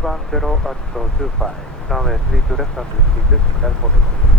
310 at 25. Runway 32 left and 32 clear for takeoff.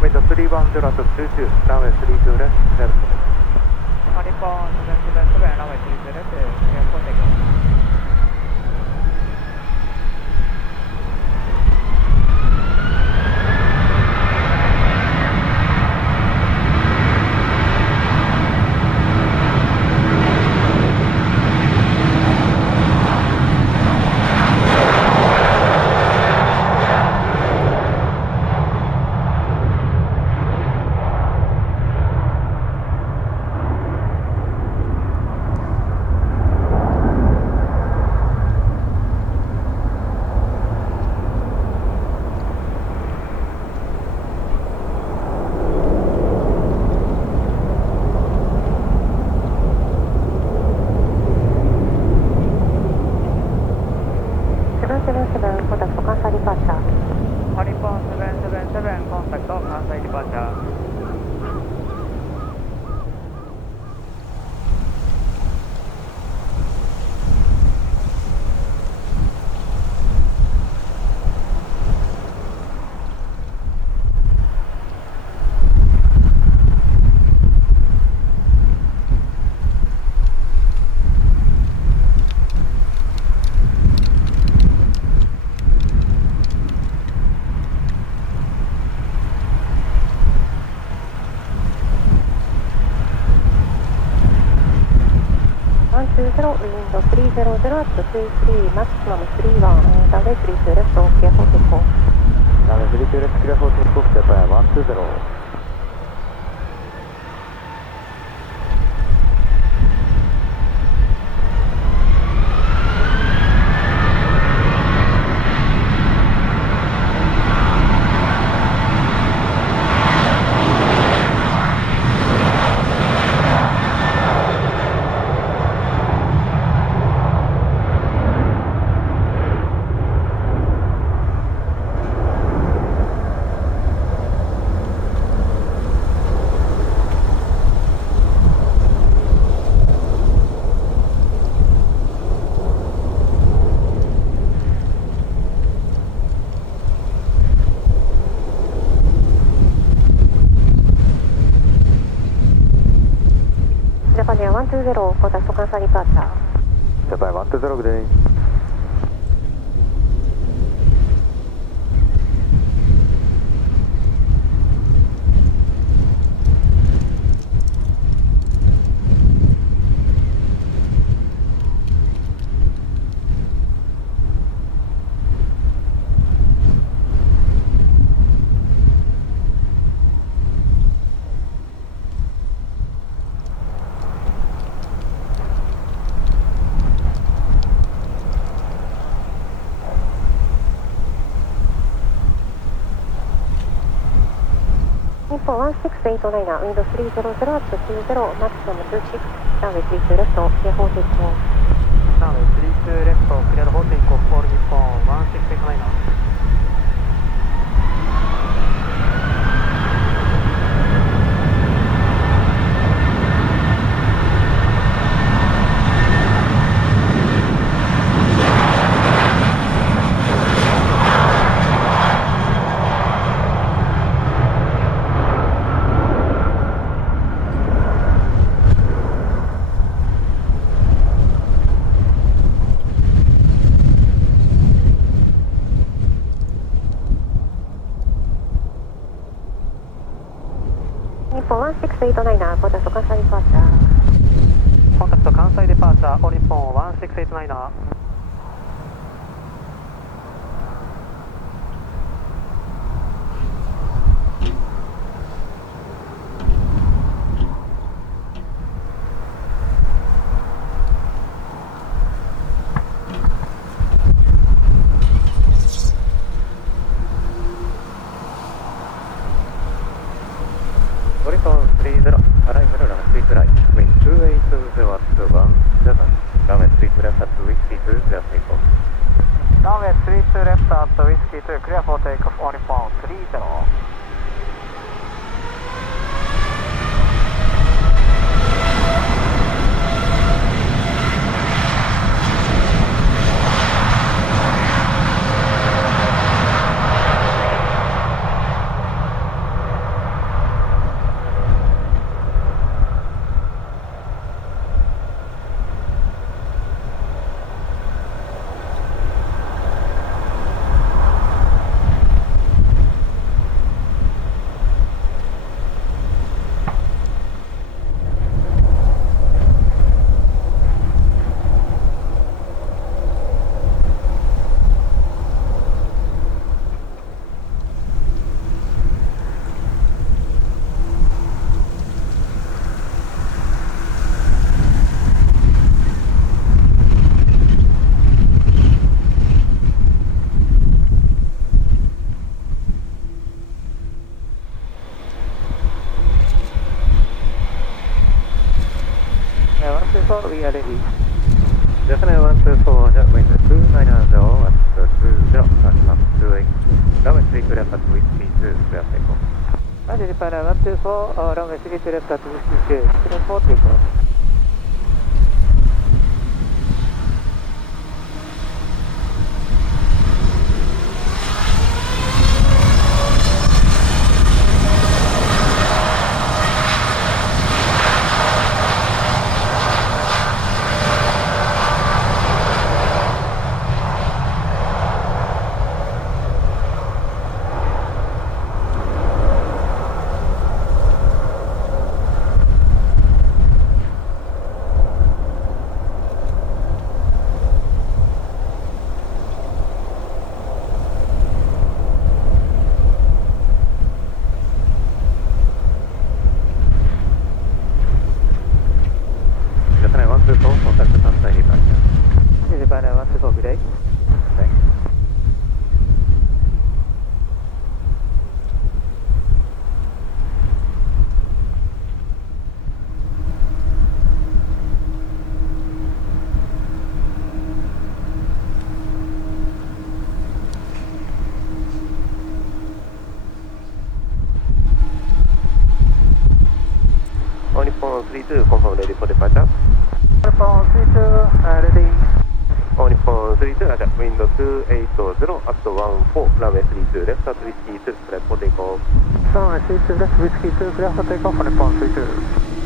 Window 310 at 22, runway 32 left, clear for takeoff. Haripa 777, runway 32 left, clear for takeoff. Haripa 777, contact Kansai departure. Window 300 at 33, maximum 31, runway 32 left, clear for takeoff. Runway 32 left, clear for takeoff, Japan 120. Japan Air 120, contact Kansai departure. Japan 120, good day. Nippon 1689, window 300 at 20, maximum 26, runway 32 left, clear for takeoff. Runway 32 left, clear for takeoff for Nippon 1689. 本1689コンタクト関西デパーチャー。コンタクト関西デパーチャー、オー日本1689。オリポン30、アライブルランスイートライン、ウィン280at 17、ランウェイ32レフト at ウィスキー2、クリアテイクオフ。ランウェイ32レフト at ウィスキー2、クリアフォーテイクオフ、オリポン30。We are ready. Definitely 124, jet wind 290 at 20, platform 28. Runway 32 left at whiskey 2, clear takeoff. Roger, Japan 124, runway 32 left at whiskey 2, clear for takeoff. Nippon 32, confirm ready for departure. Nippon 32, ready. Nippon 32, roger, wind 280 at 14, runway 32 left at whiskey 2, clear for takeoff. Runway 32 left, whiskey 2, clear for takeoff, Nippon 32.